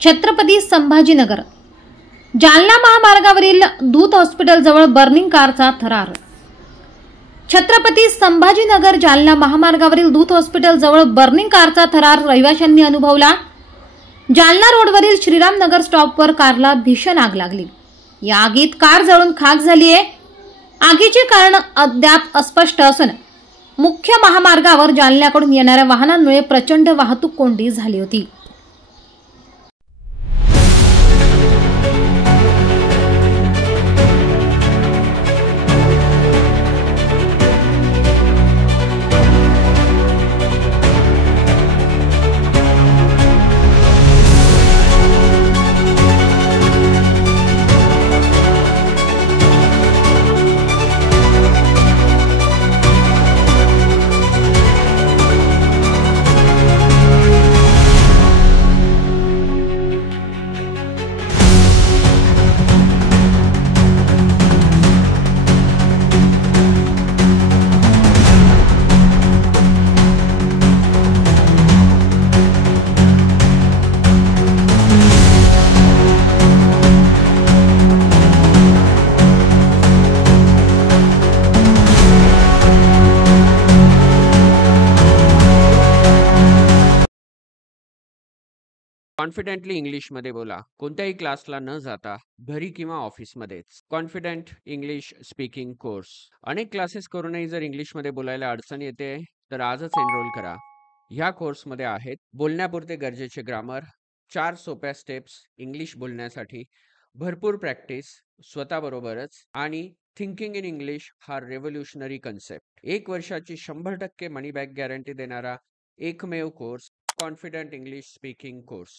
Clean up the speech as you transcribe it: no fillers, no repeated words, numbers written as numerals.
छत्रपती संभाजीनगर जालना महामार्गावरील दूत हॉस्पिटल जवळ बर्निंग कारचा थरार। छत्रपती संभाजीनगर जालना महामार्गावरील दूत हॉस्पिटल जवळ बर्निंग कारचा थरार रहिवाशांनी अनुभवला। जालना रोडवरील श्रीरामनगर स्टॉपवर कारला भीषण आग लागली। या आगीत कार जळून खाक झाली आहे। आगीचे कारण अद्याप अस्पष्ट असून मुख्य महामार्गावर जालन्याकडून येणाऱ्या वाहनांमुळे प्रचंड वाहतूक कोंडी झाली होती। कॉन्फिडेंटली इंग्लिशमध्ये बोला। कोणत्याही क्लासला न जाता घरी किंवा ऑफिसमध्येच कॉन्फिडंट इंग्लिश स्पीकिंग कोर्स। अनेक क्लासेस करूनही जर इंग्लिशमध्ये बोलायला अडचण येते तर आजच एनरोल करा। ह्या कोर्समध्ये आहेत बोलण्यापुरते गरजेचे ग्रामर, 4 सोप्या स्टेप्स इंग्लिश बोलण्यासाठी, भरपूर प्रॅक्टिस स्वतःबरोबरच आणि थिंकिंग इन इंग्लिश हा रेव्होल्युशनरी कन्सेप्ट। 1 वर्षाची 100% मनी बॅक गॅरंटी देणारा एकमेव course confident English speaking course.